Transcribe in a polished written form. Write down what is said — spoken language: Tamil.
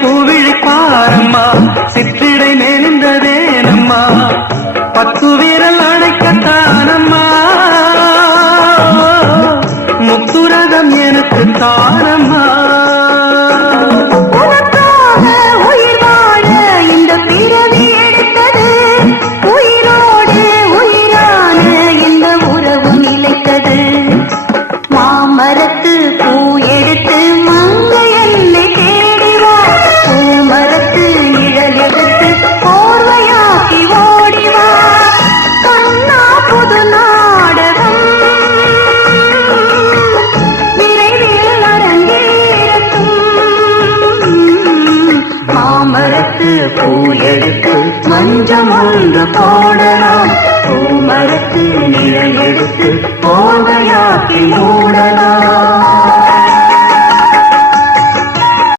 பூவிழி பாரம்மா சித்திடை மேலிந்ததேனம்மா 10 விரல் அடைக்கத்தானம்மா முத்துரகம் எனக்கு தானம்மா பூயெடுத்து மஞ்சம் ஒன்று போடலாம் பூமரத்து நிழல் எடுத்து போகையாக்கி மூடலாம்